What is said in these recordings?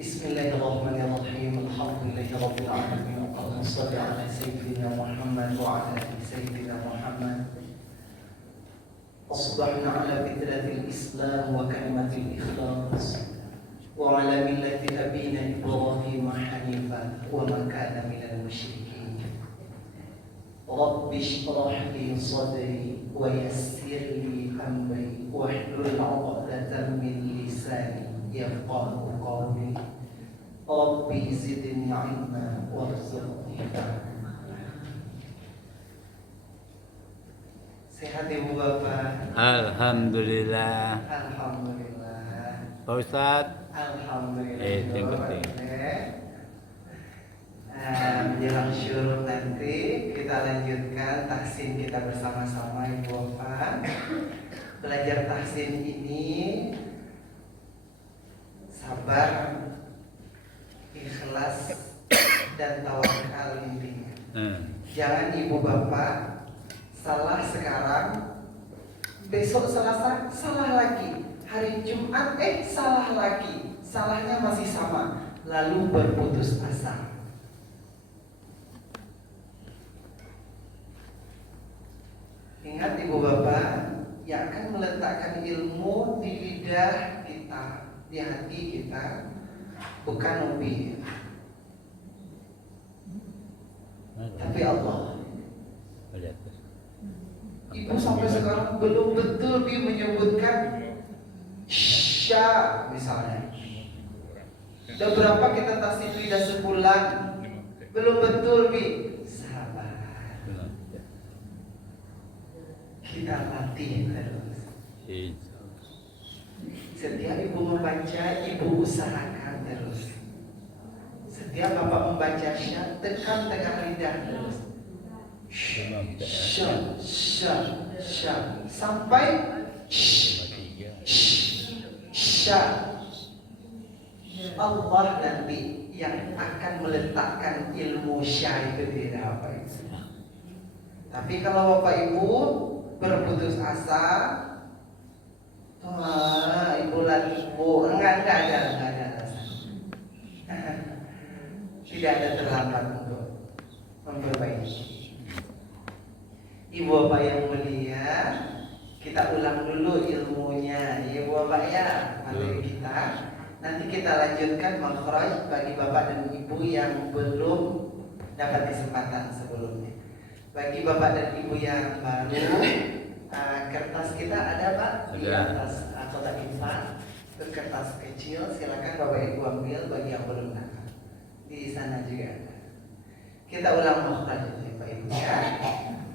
Bismillahirrahmanirrahim. Alhamdulillahirabbil alamin. Allahumma shalli ala sayyidina Muhammad wa ala ali sayyidina Muhammad. Asbahna ala fitratil Islam wa kalimatil ikhlas wa ala millati abina Ibrahim hanifan wa ma kana minal musyrikin. Rabbi shrah li sadri wa yassir li amri wahlul 'uqdatam min lisani yafqahu qawli. Rabbi zidni 'ilma warzuqni fahma. Sehat Ibu Bapak? Alhamdulillah. Alhamdulillah. Pak Ustadz. Alhamdulillah. Yang penting. Menjelang syuruk nanti kita lanjutkan tahsin kita bersama-sama Ibu Bapak. Belajar tahsin ini sabar, ikhlas, dan tawakal intinya. Jangan Ibu Bapak salah sekarang, besok Selasa salah lagi, hari Jumat salah lagi, salahnya masih sama, lalu berputus asa. Ingat Ibu Bapak, yang akan meletakkan ilmu di lidah kita, di hati kita, bukan Ubi, tapi Allah. Ibu sampai sekarang belum betul menyebutkan sya misalnya. Udah berapa kita tasbih lidah sebulan, belum betul sabar. Kita latih terus. Setiap ibu membaca, ibu usahakan terus. Setiap bapak membaca sya, tekan tengah lidah terus. Sya, sya, sya, sampai sya. Allah nanti yang akan meletakkan ilmu sya itu di hati. Tapi kalau bapak ibu berputus asa, ibu lagi enggak ada alasan. Tidak ada terlambat untuk memperbaiki. Ibu bapak yang mulia, kita ulang dulu ilmunya, Ibu bapak ya, materi kita. Nanti kita lanjutkan makhraj bagi bapak dan ibu yang belum dapat kesempatan sebelumnya. Bagi bapak dan ibu yang baru, kertas kita ada Pak di atas kotak infak, kertas kecil, silakan bapak ibu ambil bagi yang belum dapat. Di sana juga ada. Kita ulang makhrajnya Pak Ibu ya.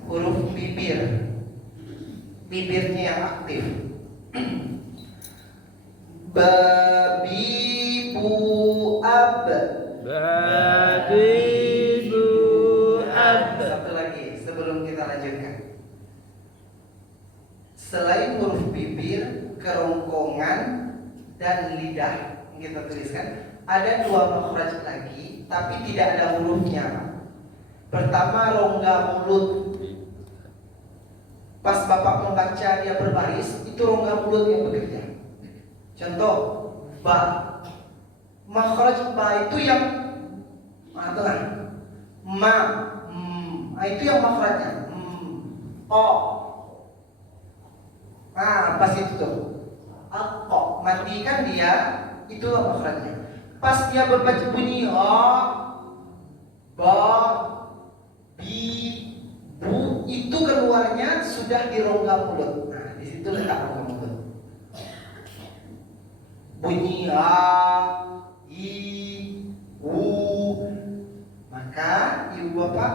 Huruf bibir, bibirnya yang aktif. Babi bu ab. Babi bu ab. Satu lagi sebelum kita lanjutkan. Selain huruf bibir, kerongkongan dan lidah yang kita tuliskan, ada dua makhraj lagi, tapi tidak ada hurufnya. Pertama rongga mulut. Pas bapak membaca dia berbaris, itu rongga mulut yang bekerja. Contoh, ba. Makhraj ba itu yang tengah. Ma, itu yang makhrajnya. O. Pas itu tuh. Ako, matikan dia, itu makhrajnya. Pas dia berbaca bunyi ha, ba, bi, bu, itu keluarnya sudah di rongga mulut. Nah, di situ letak rongga mulut. Bunyi a, i, u, maka ibu bapak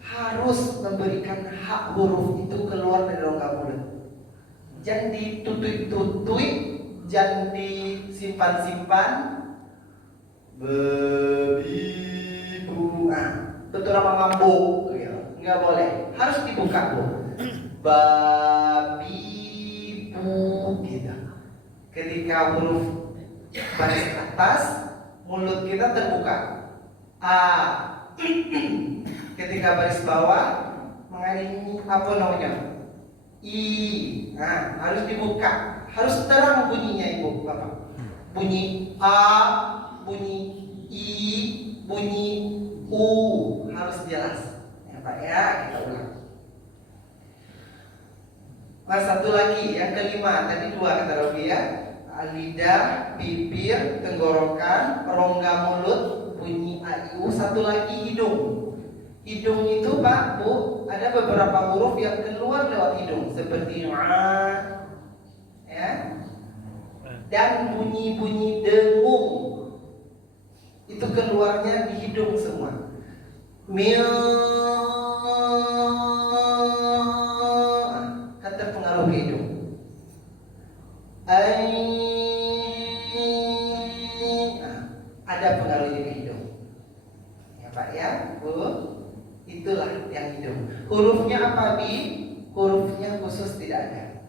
harus memberikan hak huruf itu keluar dari rongga mulut. Jangan ditutui-tutui, jangan disimpan-simpan. Bebibu, betul apa ngambuk? Nggak boleh, harus dibuka Bu. Babibu gitu. Ketika huruf baris atas, mulut kita terbuka. A. Ketika baris bawah, mengalami apa namanya? I. Harus dibuka, harus terang bunyinya Ibu Bapak. Bunyi A, bunyi I, bunyi U, harus jelas. Ya Pak ya, kita ulang. Nah satu lagi, yang kelima, tadi dua kata Robi ya. Lidah, bibir, tenggorokan, rongga mulut, bunyi A, I, U. Satu lagi hidung. Hidung itu Pak, Bu, ada beberapa huruf yang keluar lewat hidung, seperti A, ya, dan bunyi-bunyi dengung itu keluarnya di hidung semua. Mil, kata pengaruh hidung. Ai, ada pengaruhnya ke hidung. Ya Pak ya, Bu, itulah yang hidung. Hurufnya apa Bi? Hurufnya khusus tidak ada.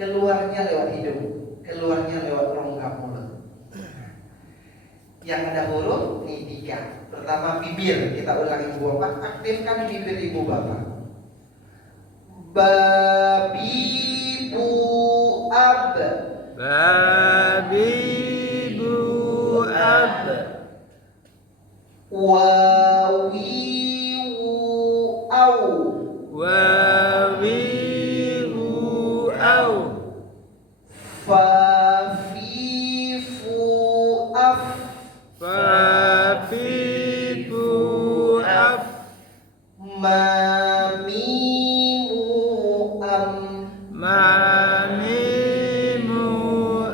Keluarnya lewat hidung, keluarnya lewat rongga mulut. Yang ada huruf nih 3. Pertama bibir, kita ulangi Ibu Bapak, aktifkan bibir Ibu Bapak. Babi bu ab. Babi bu ab. Wawi wu au. Wawi wu au. Fafi fu af. Fafi bu ab. Mamimu am. Mamimu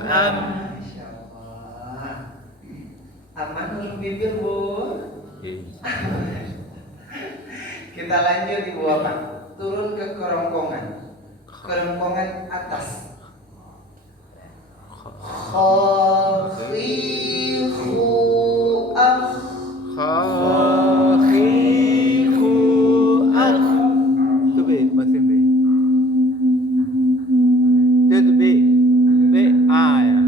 am. Masya Allah. Aman huruf bibir Bu. Kita lanjut Ibu Bapak, turun ke kerongkongan. Kerongkongan atas. Khakhihu akh. Khakhiku akh. Itu B, masih B. Itu B. B, A ya.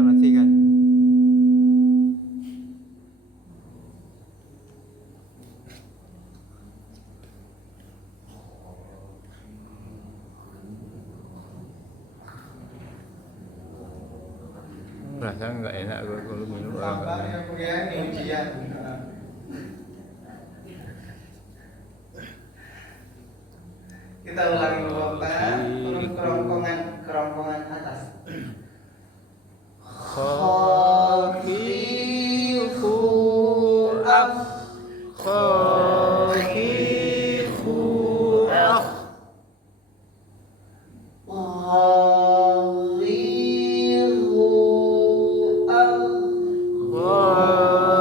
Matikan. Rasanya nggak enak kalau minum orang nggak enak. Ini ujian. Kita ulangi Ibu Bapak, turun kerongkongan atas. Khakhiku akh. Khakhiku akh. Ghalihu akh.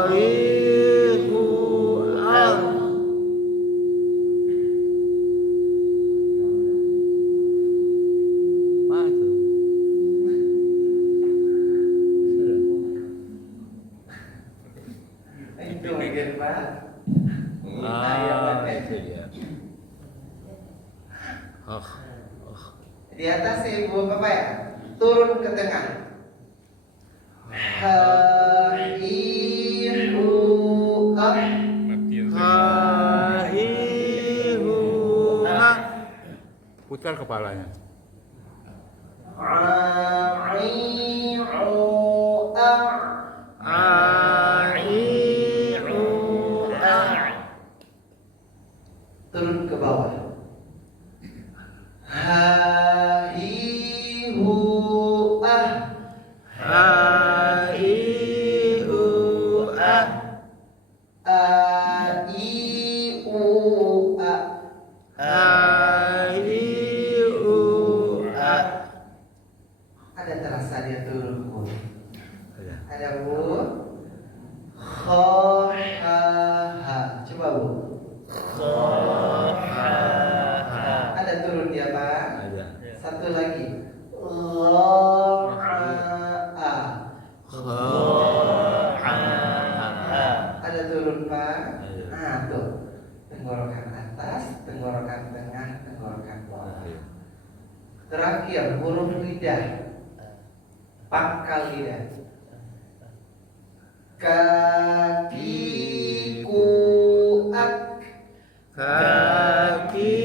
Khakhiku akh. Masuk. Itu bagian Pak. Itu dia. Di atas ya Ibu Bapak ya. Turun ke tengah. Haihu ak. Haihu ak. Putar kepalanya. Ai'u ak. Ai'u ak. Turun ke bawah. Haihu ah. Hai'u ak. Ai'u ak. Ai'u ak. Ada terasa dia turun Bu? Ada. Ada Bu? Kha ha ha. Coba Bu. Ada turun dia Pak? Ada. Satu lagi. Gha a. Ada turun Pak? Ada. Nah tuh. Tenggorokan atas, tenggorokan tengah, tenggorokan bawah. Terakhir huruf lidah. Pangkal lidah. Kakiku ak. Kaki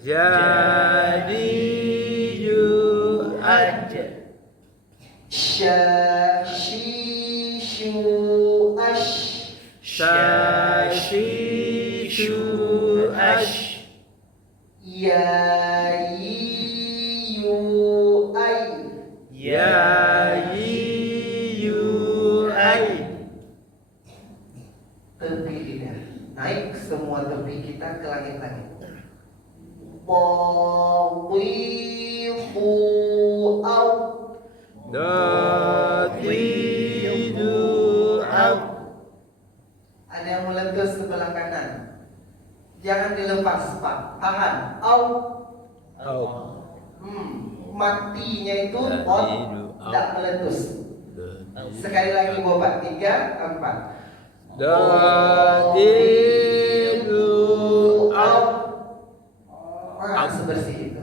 Jadiju aj. Syashishu ash. Sashishu ash. Yayiyu ay. Yayiyu ay. Tepi lidah. Naik semua tepi kita ke langit-langit. Bawibu au. Datidu au. Ada yang meletus sebelah kanan. Jangan dilepas, Pak. Tahan. Au. Au. Matinya itu Datidu au. tidak meletus. Sekali lagi Bapak, 3, 4. Datidu au. Sebersih itu.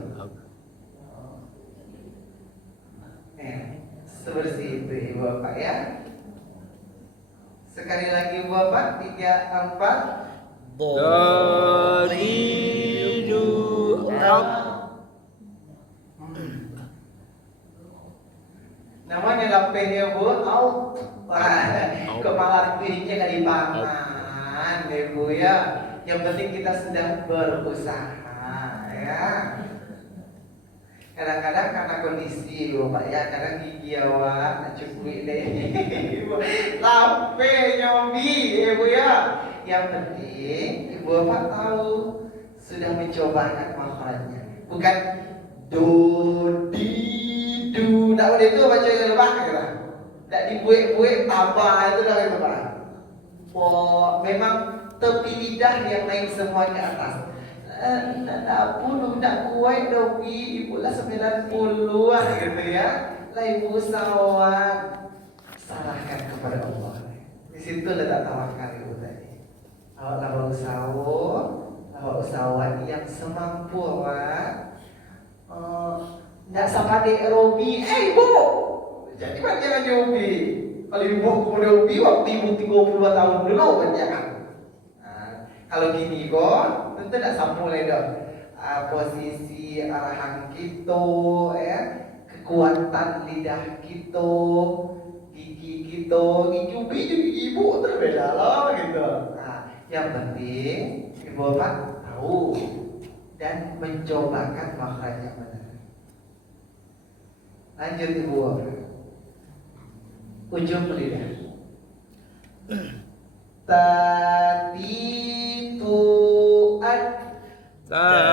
Sebersih itu Ibu Bapak ya. Sekali lagi Ibu Bapak, 3, 4. Datidu au. Namanya lapenya Bu, out. Kepala tingginya nggak dipangan, Ibu ya. Yang penting kita sedang berusaha, ya. Kadang-kadang karena kondisi, Bapak ya, kadang gigi awak cukup deh. Lape nyobi, Ibu ya. Yang penting Ibu Bapak tahu sudah mencobakan makhrajnya. Bukan do di du. Nak udah itu baca yang lebah kata. Tak dibuik-buik tambah itu dah Bapak. Memang tepi lidah yang naik semua ke atas. Nak puluh nak kuat dobi ibu lah 90 gitu ya. Lah ibu sawat. Salahkan kepada Allah. Di situ letak tawakal ibu tadi. Awak lah usahawan yang semampu awak. Nggak sama dek Robi, ibu. Jadi kan jangan Robi. Kalau ibu kemudian Robi waktu ibu 32 tahun dulu kan jangan. Kalau gini kok, tentu tidak sampai dong. Posisi arahan kita, ya, kekuatan lidah kita, gigi kita, gigi ibu terbeda loh gitu. Yang penting ibu bapak tahu dan mencobakan makhraj yang benar. Lanjut ibu bapak. Ujung lidah. Tatituat. Tatituat.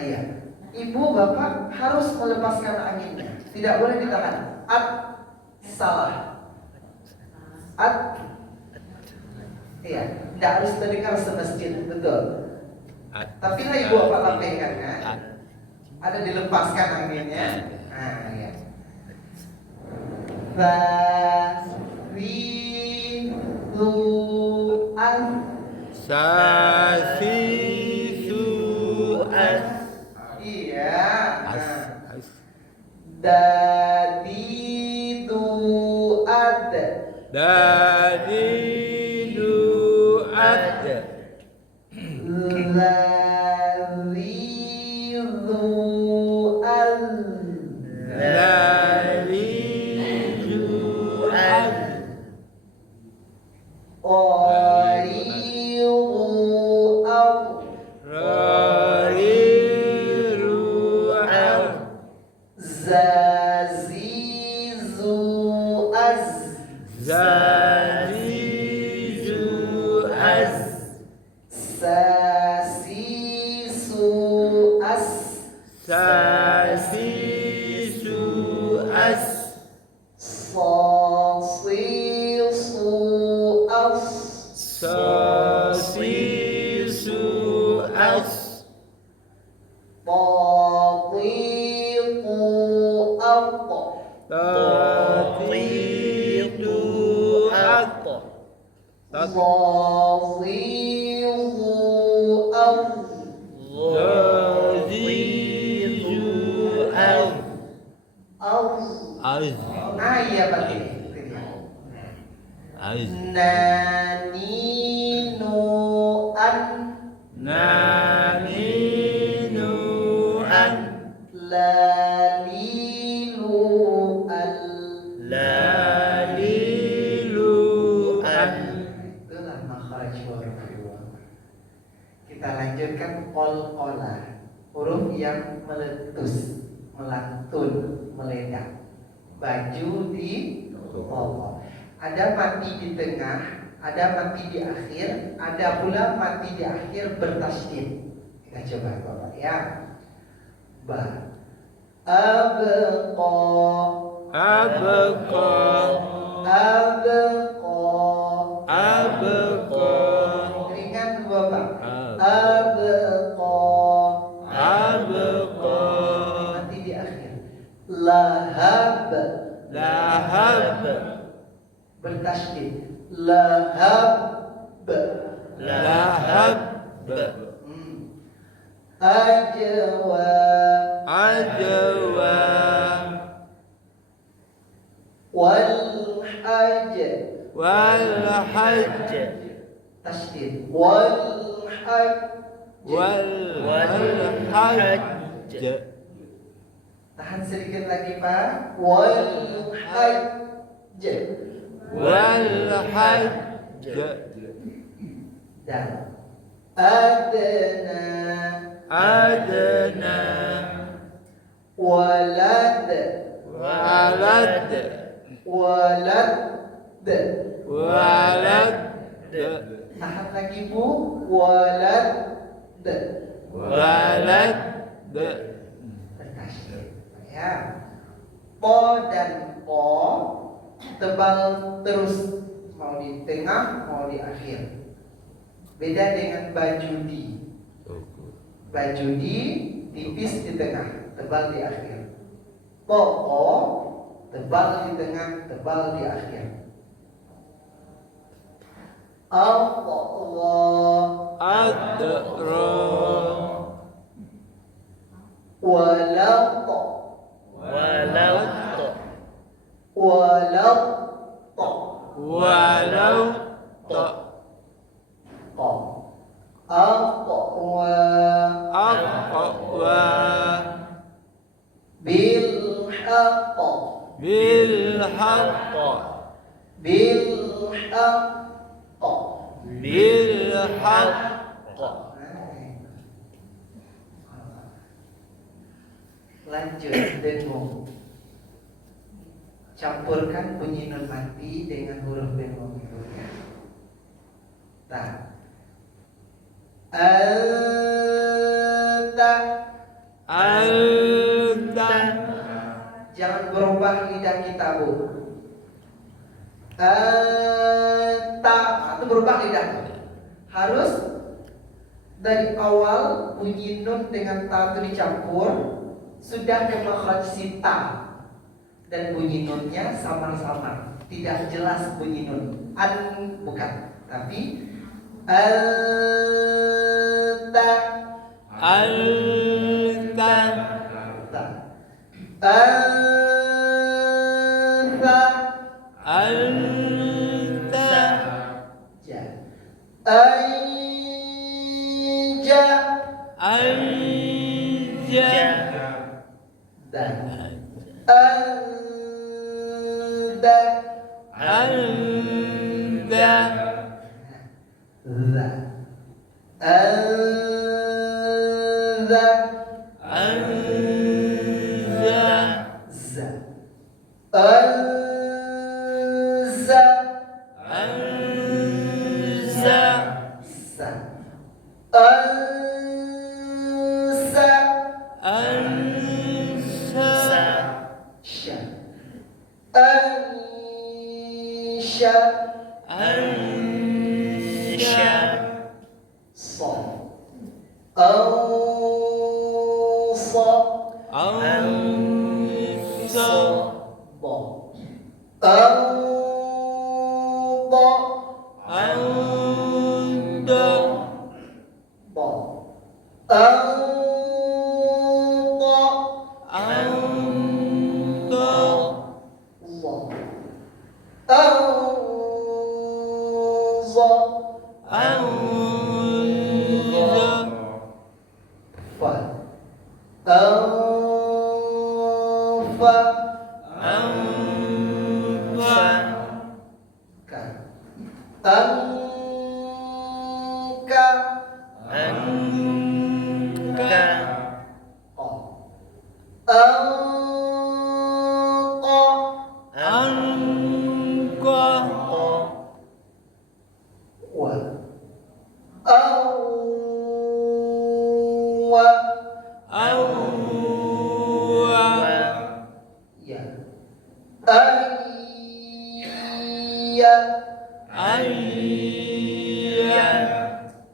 Iya. Ibu bapak harus melepaskan anginnya. Tidak boleh ditahan. Salah. Iya, tidak harus terdengar semasjid, betul. Tapi lah ibu bapak lampaikan kan? Ada dilepaskan anginnya. Iya. Sasisuan. Sasisuan. Iya. Dadituat. Dadituat. Lalizuan. Lalizuan. Qariruan. Rariruan. Zazizuaz. Zazizuaz. Sasisuas. Sasisuas. Sasisuas. Sasisuas. Tatiquat. Tatiquat. Zazizuan. Iya Pak. Az. Naninuan. Naninuan. Laliluan. Laliluan. Itulah makhraj huruf dua. Kita lanjutkan qol-qola. Huruf yang meletus, melantun, meledak. Baju di toko. Ada mati di tengah, ada mati di akhir, ada pula mati di akhir bertasydid. Kita coba Bapak ya. Ba. Abqa. Abqa. Abqa. Abqa. Ringan Bapak. Abqa. Abqa. Mati di akhir. Lahab. Lahab. Bertasydid. Lahab. Lahab. Ajwa. Ajwa. Wal haj. Wal hajj. Tasydid. Wal haj. Wal hajj. Tahan sedikit lagi Pak. Wal hajj. Wal hajj. Dan adna. Adna. Walad. Walad. Walad. Walad. Tahan lagi Bu. Walad. Walad. Bertasydid ya. Po dan po tebal terus, mau di tengah mau di akhir. Beda dengan bajudi. Bajudi tipis di tengah, tebal di akhir. Po tebal di tengah, tebal di akhir. Allah. Adra. Walat. Walau. Walat. Walau. Qa. Aqwa. Aqwa. Bil haqq. Bil haqq. Bil haqq. Bil haqq. Lanjut dengung. Campurkan bunyi nun mati dengan huruf dengung itu ya. Nah. Anta. Anta. Jangan berubah lidah kita Bu. Anta. Itu berubah lidah. Harus dari awal bunyi nun dengan ta itu dicampur, sudah ke makhraj sita dan bunyi nunnya samar-samar, tidak jelas bunyi nun. An bukan, tapi anta. Anta. Anta. Anta. Ja. Aija. Anja. Dan anda. Anda. Za. Anda. Anza. Za. Anza. Anza. Sa. Ansa. Ansa. Sya. Ansya. Ansya. Sa. Awsa. Ansa. Ba. Awda. Anda. Ba. Awda. Anda. Allah. Awda. fa ka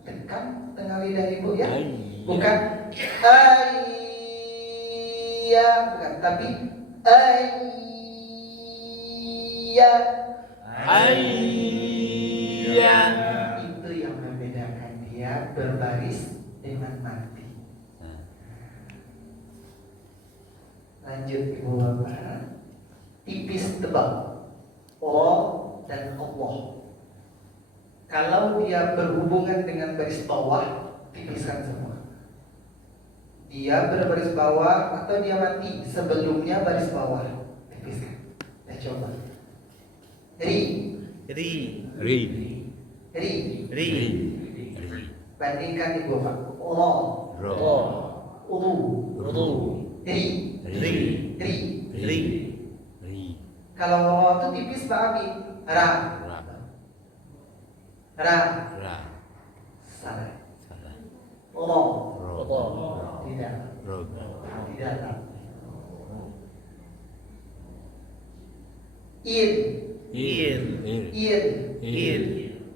tekan tengah lidah ibu ya, bukan ayya, bukan, tapi ayya. Itu yang membedakan dia berbaris dengan mati. Lanjut ibu bapak, tipis tebal, Allah dan Allah. Kalau dia berhubungan dengan baris bawah, tipiskan semua. Dia berbaris bawah atau dia mati sebelumnya baris bawah, tipiskan. Kita coba. Ri. Bandingkan ibu bapak. Allah. Ri. Kalau Allah itu tipis Pak Abi. Ra. Salah. Allah. Tidak. Ir.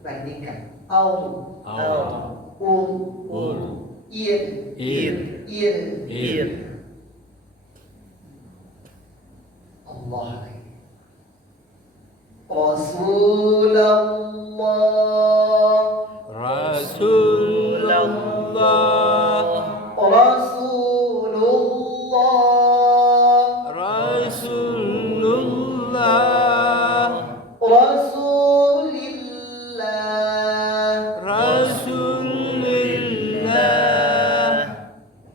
Bandingkan. Ul. Ir. Allah lagi.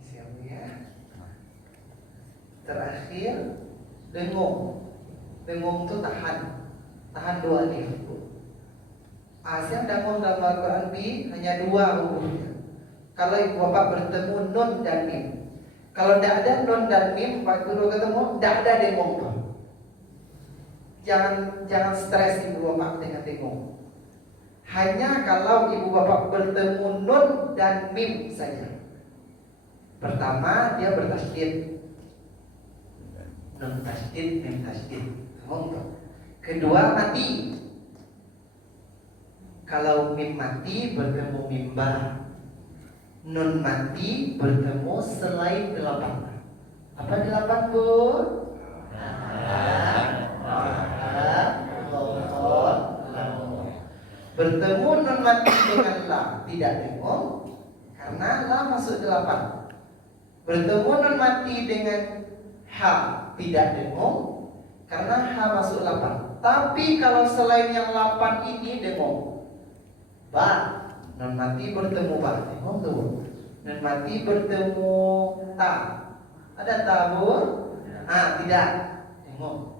Siapa ya? Terakhir dengung itu tahan dua alif. Asal dengung dalam Al-Quran hanya dua hurufnya. Kalau ibu bapak bertemu nun dan mim, kalau tidak ada nun dan mim, Pak Guru ketemu, tidak ada dengung. Jangan stres ibu bapak dengan dengung. Hanya kalau ibu bapak bertemu nun dan mim saja. Pertama dia bertasydid, nun tasydid, mim tasydid. Kedua mati. Kalau mim mati bertemu mimba, nun mati bertemu selain 8. Apa 8 bu? Bertemu nun mati dengan la tidak dengung karena la masuk 8. Bertemu nun mati dengan ha tidak dengung karena ha masuk 8. Tapi kalau selain yang 8 ini dengung. Ba, nun mati bertemu ba, dengung tuh. Nun mati bertemu ta. Ada ta bu? Tidak, dengung.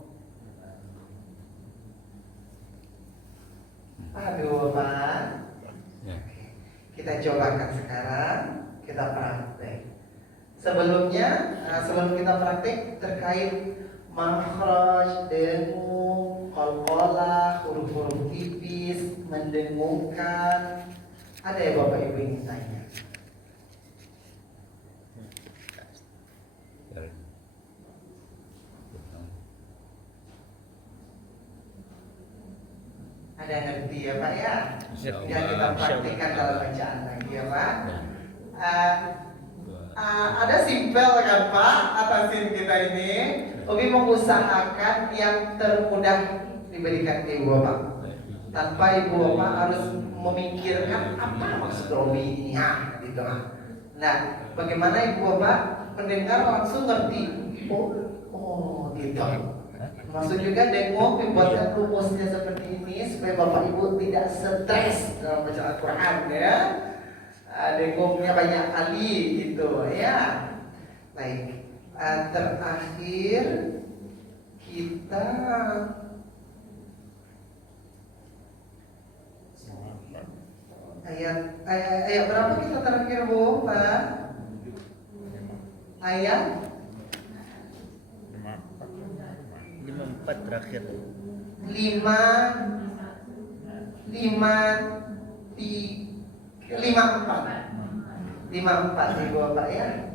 Aduh, Pak. Kita cobakan sekarang, kita praktek. Sebelum kita praktek terkait makhraj, dengung, qalqalah, huruf-huruf tipis, mendengungkan. Ada ya Bapak Ibu ingin tanya? Ada ngerti ya Pak ya? Yang kita praktikkan dalam bacaan lagi ya Pak. Ada simpel kan Pak atasin kita ini. Obi mengusahakan yang termudah diberikan ke Ibu Bapak. Tanpa Ibu Bapak harus memikirkan apa maksud Obi ini gitu. Nah, bagaimana Ibu Bapak mendengar langsung ngerti? Oh gitu. Maksud juga dengung dibuatkan rumusnya seperti ini supaya Bapak Ibu tidak stres dalam baca Al-Quran ya. Dengungnya banyak kali gitu ya. Baik, terakhir kita ayat berapa kita terakhir Bu Pak? Ayat 54 terakhir. 54 Ibu Bapak ya.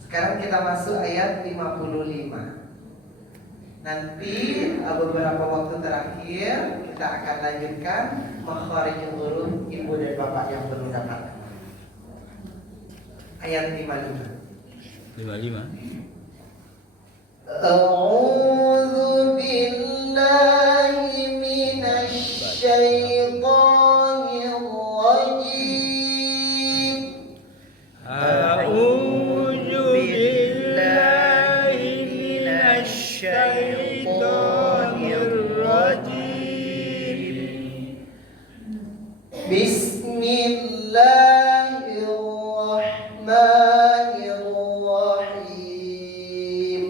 Sekarang kita masuk ayat 55. Nanti beberapa waktu terakhir kita akan lanjutkan makharij huruf Ibu dan Bapak yang belum dapat. Ayat 55. 55. A'udzu billahi minasy syaithanir rajim. A'udzu billahi minasy syaithanir rajim. Bismillahirrahmanirrahim.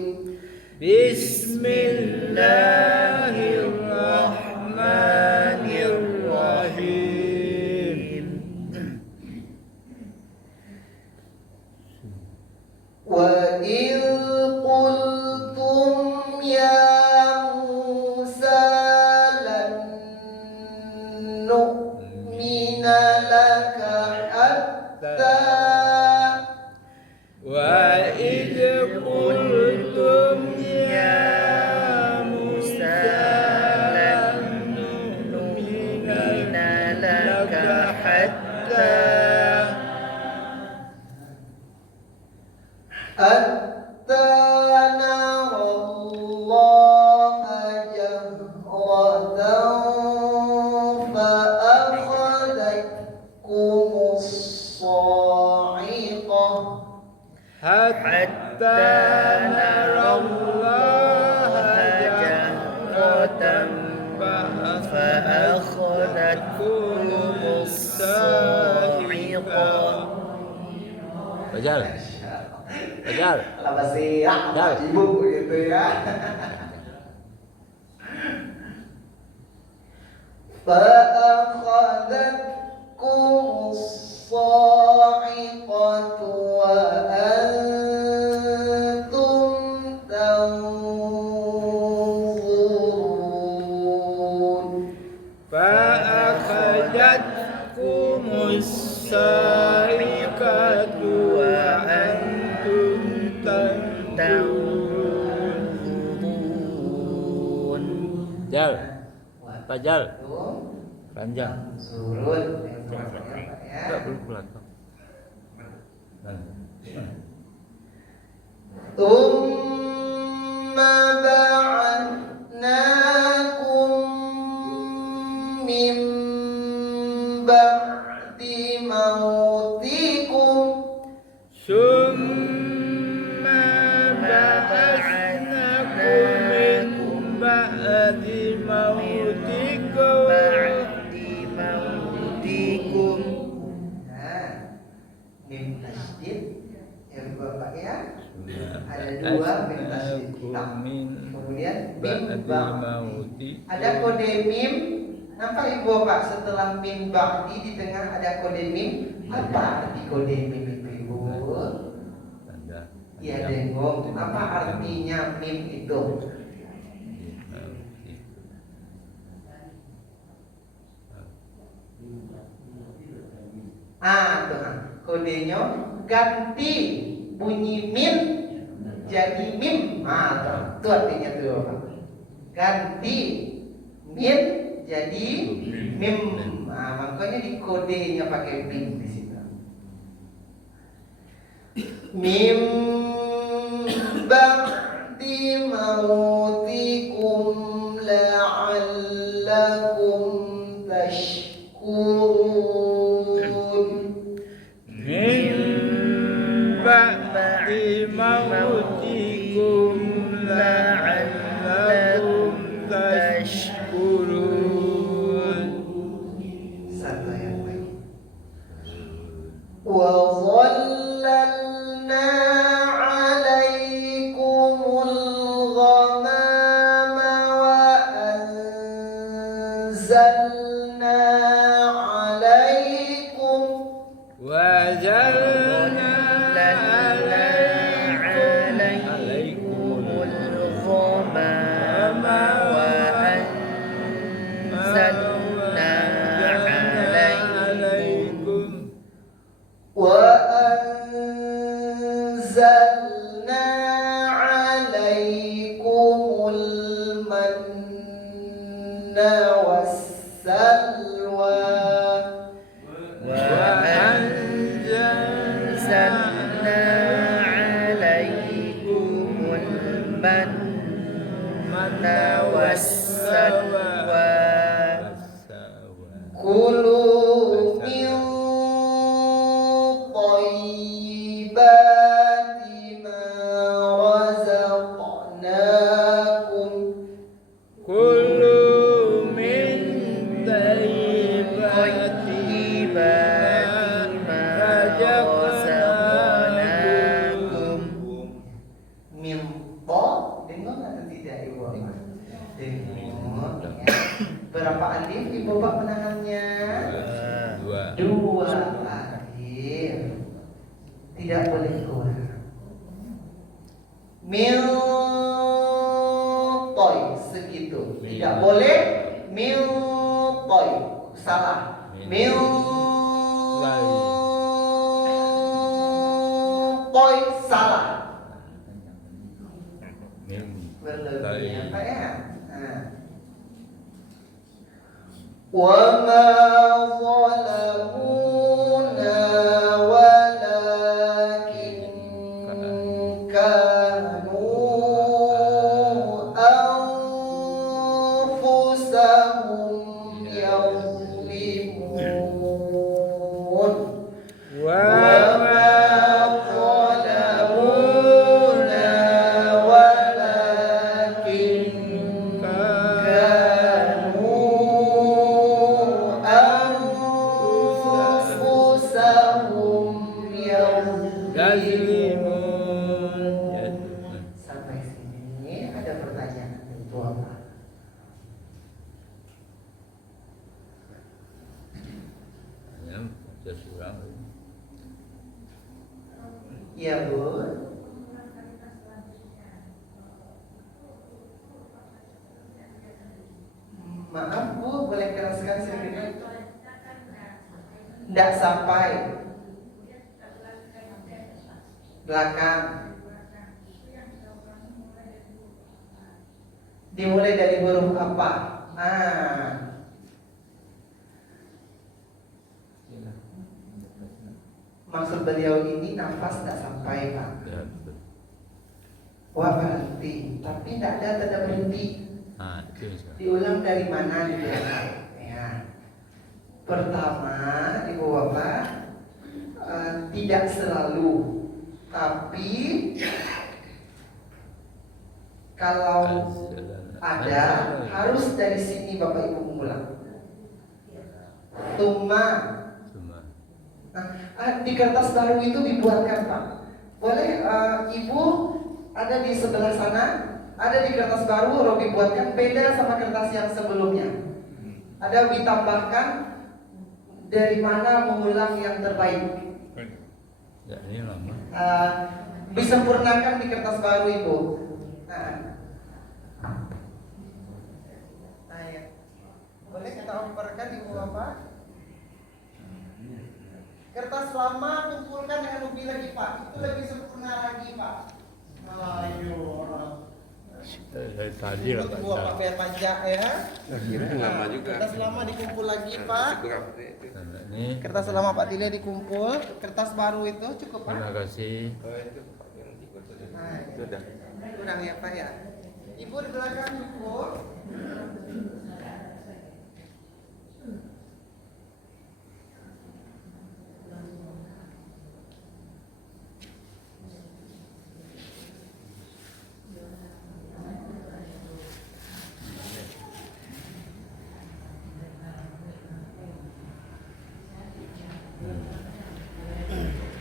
Bismillahirrahmanirrahim. Wa idh qultum ya Musa lan nu'mina laka hatta Wa idh qultum ya Musa lan nu'mina laka hatta narallaha jahratan fa akhadhatkumus sa'iqah hatta narallaha jahratan fa akhadhatkumus sa'iqah. Bajal. Bajal. Lama siap Dah. Ibu gitu ya. Fa'akhadhatkumus sa'iqatu wa antum tanzurun. Fa'akhadhatkumus sa'iqatu wa antum tanzurun. Jal. Bajal. Panjang. Surut Tak perlu belakang. Tsumma ba'atnakum min ba'di mautikum Summa ba'atsnakum min ba'di mautikum. Nah, mim tasydid ya Bapak ya. Ada dua mim tasydid hitam. Kemudian mim ba. Ada kode mim. Nampak Ibu Bapak setelah mim ba'di di tengah ada kode mim. Apa arti kode mim itu Ibu? Ya dengung. Apa artinya mim itu? Tuhan, kodenya ganti bunyi min jadi mim. Tuh, itu artinya tuh Bapak. Ganti min jadi mim. Makanya di kodenya pakai mim di situ. Mim ba'di mautikum la'allakum tashkurun. Min ba'di mautikum la'allakum tashkurun. anzalna alaikum وجعلنا عليكم الغمام وأنزلنا عليكم وأنزلنا عليكم المن والسلوى وأنزلنا عليكم المن والسلوى كلوا من طيبات ما رزقناكم كلوا من طيبات ما رزقناكم min to dengung atau tidak ibu dengung ya. Berapa alif ibu bapak menangannya? Dua alif, tidak boleh kurang. Mil toy segitu, tidak boleh mil toy, salah. Mil toy salah. Berlebihan apa ya? Wa ma zalamuna walakin kanu anfusahum yazlimun. Sampai sini ada pertanyaan itu apa? Iya Bu. Maaf Bu, boleh keraskan sedikit? Tidak sampai belakang. Dimulai dari huruf apa? Maksud beliau ini nafas tidak sampai Pak. Wah berhenti, tapi tidak ada tanda berhenti. Diulang dari mana di belakang? Ya. Pertama, ibu bapak tidak selalu, tapi kalau ada harus dari sini bapak ibu mengulang. Tuma. Di kertas baru itu dibuatkan Pak. Boleh ibu ada di sebelah sana, ada di kertas baru Robi buatkan beda sama kertas yang sebelumnya. Ada ditambahkan dari mana mengulang yang terbaik. Ya, ini lama. Disempurnakan di kertas baru ibu. Ya. Boleh kita operkan ibu bapak? Kertas lama kumpulkan dengan lebih lagi Pak. Itu lebih sempurna lagi Pak. Ayo. Dari tadi lah Ibu bapak biar pajak ya. Lama juga. Kertas lama dikumpul lagi Pak. Ini Kertas lama Pak Tile dikumpul. Kertas baru itu cukup Pak. terima kasih. Sudah. Kurang ya Pak ya. Ibu di belakang cukup.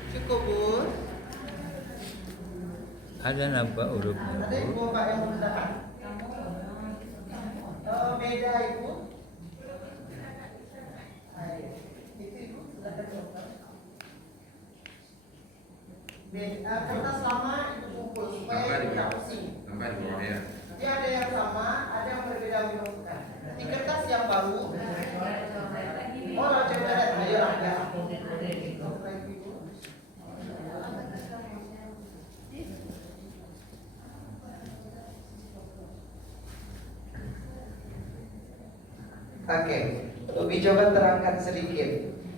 Cukup Bu. Ada nambah hurufnya. Ada ibu bapak yang menggunakan. Beda ibu. Kertas lama itu kumpul supaya tidak pusing. Tambah di bawah ya. Jadi ada yang sama, ada yang berbeda dimasukkan. Di kertas yang baru, coba ada, ayo ada. Oke, Ubi coba terangkan sedikit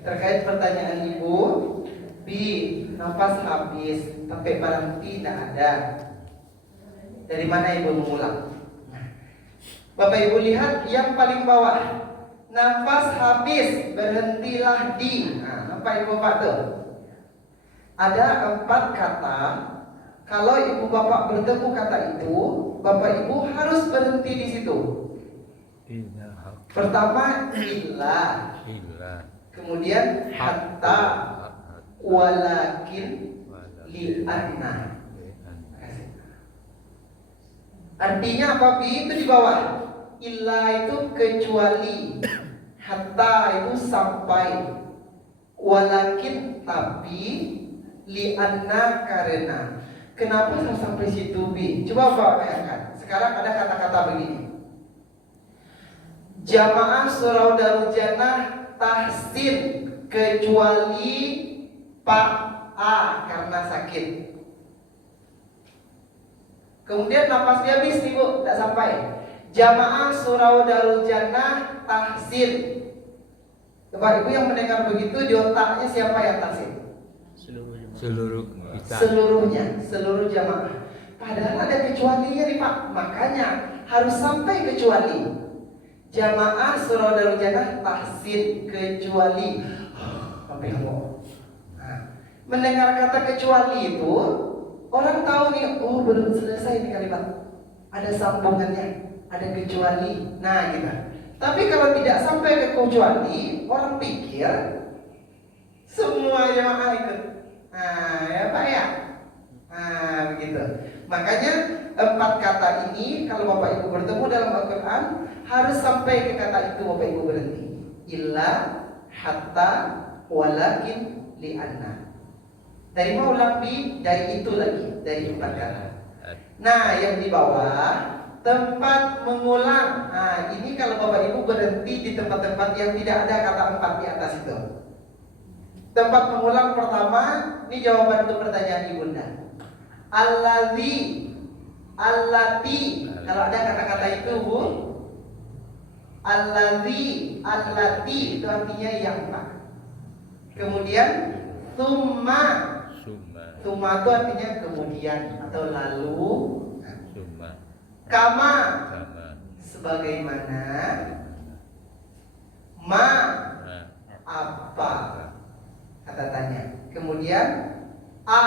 terkait pertanyaan Ibu. Bi, nafas habis, tapi barang tidak ada. Dari mana Ibu mengulang? Bapak Ibu lihat yang paling bawah, nafas habis, berhentilah di. Apa Ibu Bapak tuh? Ada 4 kata. Kalau Ibu Bapak bertemu kata itu, Bapak Ibu harus berhenti di situ. Pertama illa, kemudian hatta, walakin, li'anna. Artinya apa Bi? Itu di bawah. Illa itu kecuali, hatta itu sampai, walakin tapi, li'anna karena. Kenapa sampai situ Bi? Coba Bapak bayangkan. Sekarang ada kata-kata begini. Jamaah surau Darul Jannah tahsin kecuali Pak A karena sakit. Kemudian napasnya habis nih Bu, tidak sampai. Jamaah surau Darul Jannah tahsin. Bapak Ibu yang mendengar begitu di otaknya siapa yang tahsin? Seluruhnya, seluruh jamaah. Padahal ada kecualinya nih Pak. Makanya harus sampai kecuali. Jamaah surau Darul Jannah tahsin kecuali. Sampai ngomong. Mendengar kata kecuali itu, orang tahu nih, oh belum selesai nih kalimat. Ada sambungannya, ada kecuali. Nah gitu. Tapi kalau tidak sampai ke kecuali, orang pikir semua jamaah ikut. Ya Pak ya. Begitu. Makanya 4 kata ini kalau Bapak Ibu bertemu dalam Al-Quran harus sampai ke kata itu Bapak Ibu berhenti. Illa, hatta, walakin, li'anna. Dari mau ulang Bi? Dari itu lagi, dari 4 kata. Nah yang di bawah tempat mengulang. Nah ini kalau Bapak Ibu berhenti di tempat-tempat yang tidak ada kata 4 di atas itu. Tempat mengulang pertama, ini jawaban untuk pertanyaan Ibunda. Alladzi, allati. Kalau ada kata-kata itu Bu, alladzi, allati itu artinya yang Pak. Kemudian summa. Summa itu artinya kemudian atau lalu. Kama sebagaimana. Ma apa kata tanya. Kemudian a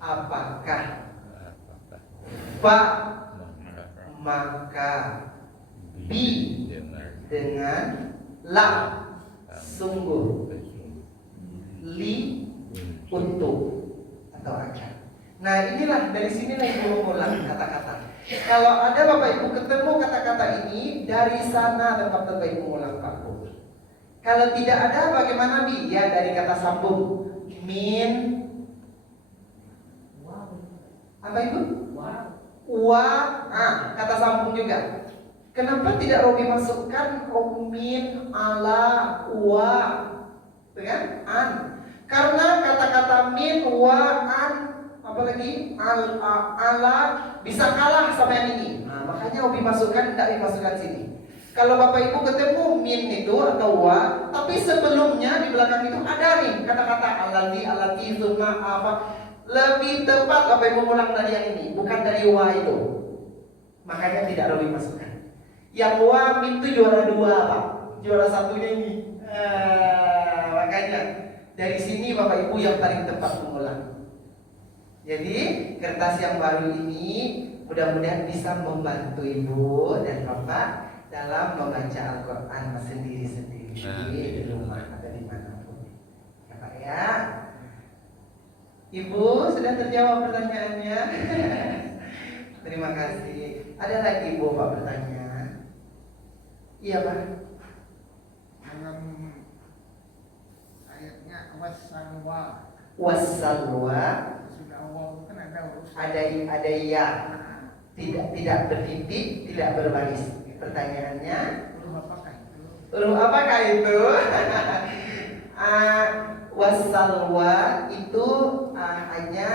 apakah. Fa maka. Bi dengan. La sungguh. Li untuk atau akan. Nah inilah dari sinilah Ibu mengulang kata-kata. Kalau ada Bapak Ibu ketemu kata-kata ini dari sana tempat Bapak Ibu mengulang Pak Bu. Kalau tidak ada bagaimana Bi? Ya dari kata sambung. Min. Apa Ibu? Wa. Kata sambung juga. Kenapa tidak Robi masukkan min, ala, wa dengan an? Karena kata-kata min, wa, an, apalagi ala bisa kalah sama yang ini. Nah, makanya Robi masukkan, tidak dimasukkan sini. Kalau Bapak Ibu ketemu min itu atau wa, tapi sebelumnya di belakang itu ada nih kata-kata alati, alati, summa, apa. Lebih tepat Bapak Ibu ulang dari yang ini, bukan dari wa itu. Makanya tidak Robi masukkan. Yang wa min itu juara 2 Pak, juara satunya ini. Makanya dari sini Bapak Ibu yang paling tepat mengulang. Jadi kertas yang baru ini mudah-mudahan bisa membantu Ibu dan Bapak dalam membaca Al-Quran sendiri-sendiri di rumah atau dimanapun. Ya Pak ya. Ibu sudah terjawab pertanyaannya. Terima kasih. Ada lagi Ibu Bapak bertanya? Iya Pak. Dalam ayatnya wassalwa. wasalwa, ada ya, tidak bertitik, tidak berbaris. Pertanyaannya, huruf apakah itu? Wasalwa itu hanya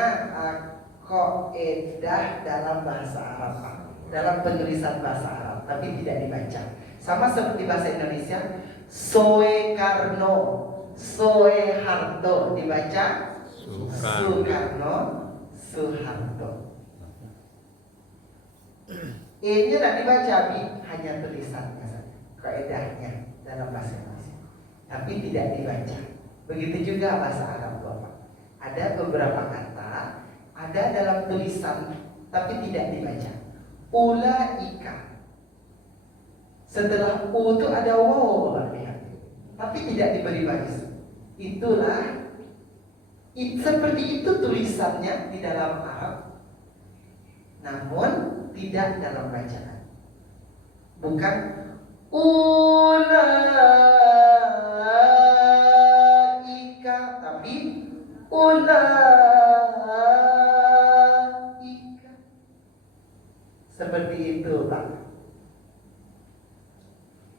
kaidah dalam bahasa Arab, dalam penulisan bahasa Arab, tapi tidak dibaca. Sama seperti bahasa Indonesia, Soekarno, Soeharto dibaca Soekarno, Soeharto. E-nya tidak dibaca, hanya tulisannya saja, kaidahnya dalam bahasa Indonesia, tapi tidak dibaca. Begitu juga bahasa Arab, Bapak. Ada beberapa kata ada dalam tulisan tapi tidak dibaca. Ulaika. Setelah u itu ada waw, lihat, tapi tidak diberi baris. Itulah seperti itu tulisannya di dalam Arab, namun tidak dalam bacaan. Bukan ulaika, tapi ulaika. Seperti itu, Pak.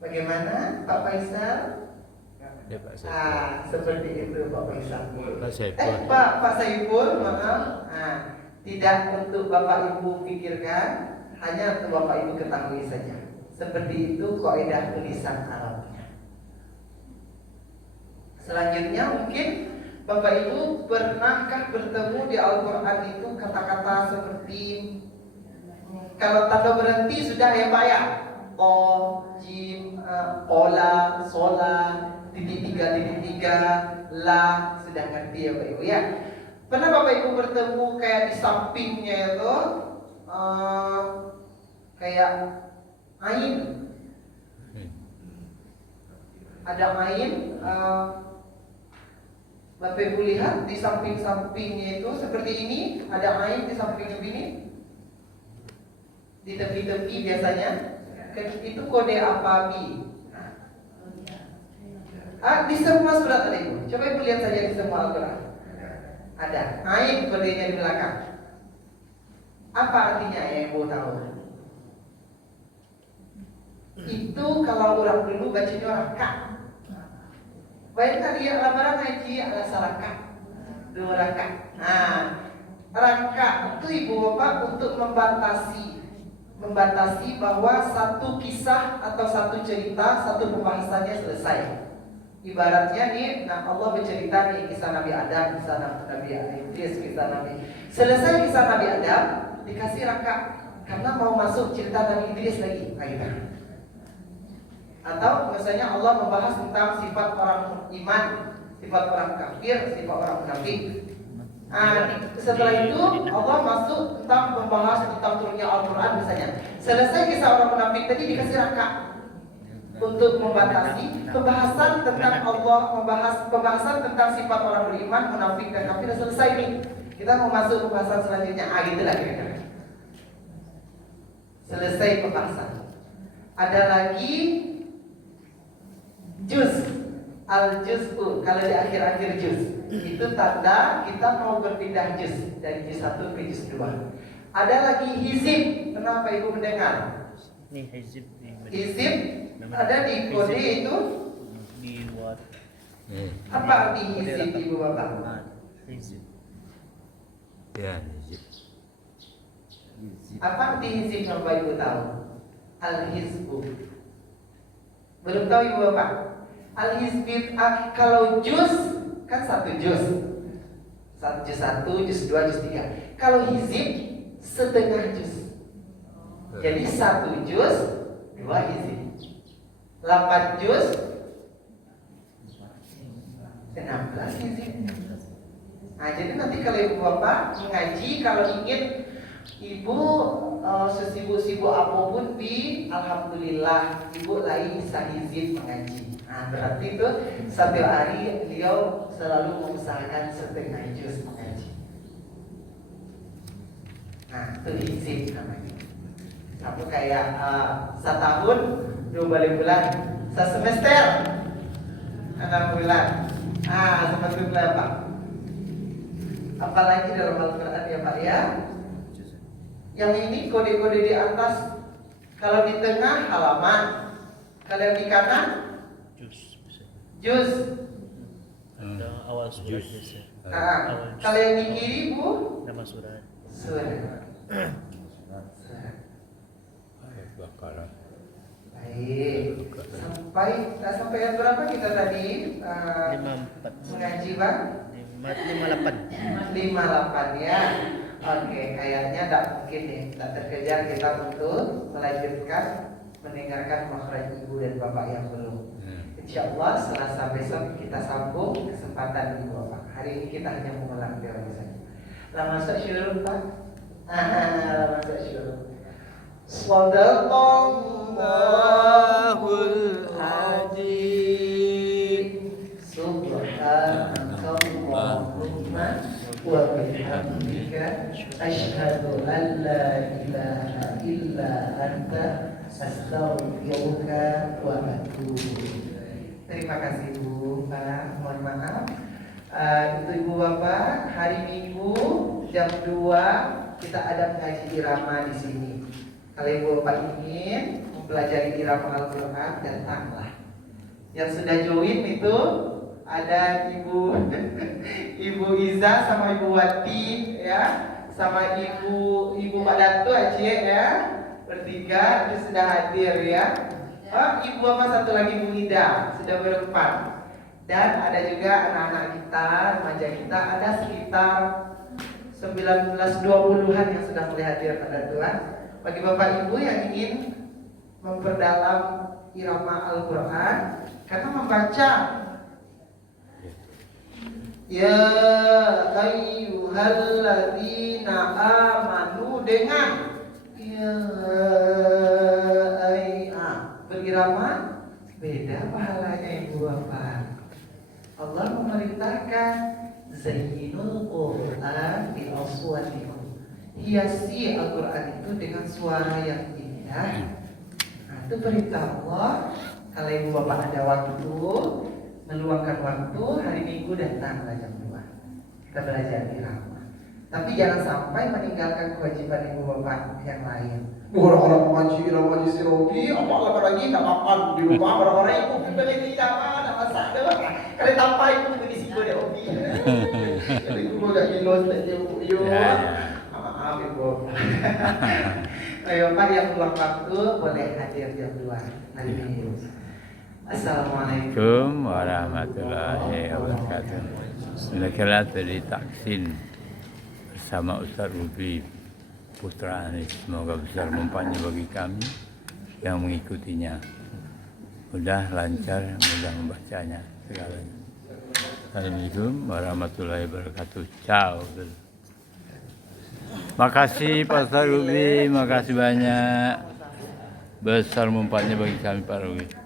Bagaimana, Pak Faisal? Ya, Pak Saiful. Seperti itu, Pak Faisal. Pak Saiful. Pak Saiful, maaf. Tidak untuk Bapak Ibu pikirkan, hanya untuk Bapak Ibu ketahui saja. Seperti itu kaidah tulisan Arabnya. Selanjutnya mungkin Bapak Ibu pernahkah bertemu di Al-Quran itu kata-kata seperti, kalau tanda berhenti sudah ya Pak ya, o, jim, ola, sola, titik tiga, la, sudah ngerti ya Bapak Ibu ya. Pernah Bapak Ibu bertemu kayak di sampingnya itu kayak ain, ada ain, Bapak Ibu lihat di samping-sampingnya itu seperti ini, ada ain di sampingnya begini, di tepi-tepi biasanya. Itu kode apa bi? Di semua surat ada Ibu. Coba Ibu lihat saja di semua Al-Quran. Ada ain kodenya di belakang. Apa artinya yang Ibu tahu? Itu kalau orang dulu bacanya raka. Bayangkan dia lamaran haji ala saraka, 2 raka. Raka itu Ibu Bapak untuk membatasi bahwa satu kisah atau satu cerita, satu pembahasannya selesai. Ibaratnya nih, Allah bercerita nih kisah Nabi Adam, kisah Nabi Idris, kisah Nabi. Selesai kisah Nabi Adam, dikasih raka karena mau masuk cerita Nabi Idris lagi. Gitu. Atau misalnya Allah membahas tentang sifat orang iman, sifat orang kafir, sifat orang munafik. Setelah itu Allah masuk tentang membahas tentang turunnya Al-Quran misalnya. Selesai kisah orang munafik tadi dikasih raka untuk membatasi pembahasan tentang Allah, pembahasan tentang sifat orang beriman, munafik dan kafir sudah selesai nih. Kita mau masuk pembahasan selanjutnya. Gitulah kira-kira. Selesai pembahasan. Ada lagi juz, al-juz'u, kalau di akhir-akhir juz itu tanda kita mau berpindah juz dari juz 1 ke juz 2. Ada lagi hizib. Kenapa Ibu mendengar? Ini hizib. Hizib ada di kode itu. Di what? Apa arti hizib Ibu Bapak? Hizib. Ya, hizib. Apa arti hizib yang Bapak Ibu tahu? Al-hizbu. Belum tahu Ibu Bapak? Al-hizbit, kalau juz kan 1 juz. Juz 1, juz 2, juz 3. Kalau hizib setengah juz. Jadi 1 juz 2 hizib. 8 juz 16 hizib. Jadi nanti kalau Ibu Bapak mengaji, kalau ingin Ibu sesibuk-sibuk apapun alhamdulillah Ibu lagi bisa hizib mengaji. Berarti itu satu hari beliau selalu mengusahakan setengah juz mengaji. Itu hizib namanya. Kamu kayak setahun 2 bulan, semester 6 bulan. Seperti berapa? Apalagi dalam Al-Quran ya Pak ya. Yang ini kode-kode di atas. Kalau di tengah halaman, kalau di kanan Juz bisa. juz. Ada awal surat bisa. Nah, kalau yang di kiri Bu, Nama surat. surat. Ayat Baqarah. Baik. Sampai yang berapa kita tadi 54. mengaji Bang? 58. 58 ya. Oke, kayaknya tidak mungkin nih, tak terkejar kita untuk melanjutkan mendengarkan makhraj ibu dan bapak yang belum. Insya Allah Selasa besok kita sambung kesempatan ibu bapak. Hari ini kita hanya mengulang teori saja. Lah masuk syuruk Pak. Lah masuk syuruk. Shadaqallahul azim. Subhanakallahumma wa bihamdika asyhadu an la ilaha illa anta astaghfiruka wa atubu ilaik. Terima kasih Bu, Pak. Mohon maaf. Itu Ibu Bapak, hari Minggu jam 2 kita ada mengaji irama di sini. Kalau Ibu Bapak ingin mempelajari irama Al-Quran, datanglah. Yang sudah join itu ada Ibu Iza sama Ibu Wati ya, sama Ibu Pak Datu Aceh ya, bertiga itu sudah hadir ya. Ibu Bapak satu lagi Bu Ida sudah berempat. Dan ada juga anak-anak kita, remaja kita, ada sekitar 19-20an yang sudah mulai hadir pada Tuhan. Bagi Bapak Ibu yang ingin memperdalam irama Al-Quran, karena membaca ya ayyuhalladzina amanu dengan ya berirama beda pahalanya Ibu Bapak. Allah memerintahkan zayyinul Qur'an bi aswatikum. Hiasi Al-Quran itu dengan suara yang indah. Nah, itu perintah Allah. Kalau Ibu Bapak ada waktu, meluangkan waktu, hari Minggu datanglah jam 2. Kita belajar irama. Tapi jangan sampai meninggalkan kewajiban Ibu Bapak yang lain. Orang-orang mengaji irama di Sirobi, apa lagi tak makan di rumah orang-orang itu beli irama, tak masak dah. Kalau tanpa itu beli siko dia obi. Jadi Ibu dah hilos tak dia yo. Maaf Ibu. Ayo Pak yang luang waktu boleh hadir jam 2 hari Minggu. Assalamualaikum warahmatullahi wabarakatuh. Bismillah dari Taksin bersama Ustaz Rubi Putra Anis. Semoga besar manfaatnya bagi kami yang mengikutinya. Mudah lancar, mudah membacanya segalanya. Assalamualaikum warahmatullahi wabarakatuh. Ciao. Makasih Pak Ustaz Rubi, makasih banyak. Besar manfaatnya bagi kami Pak Rubi.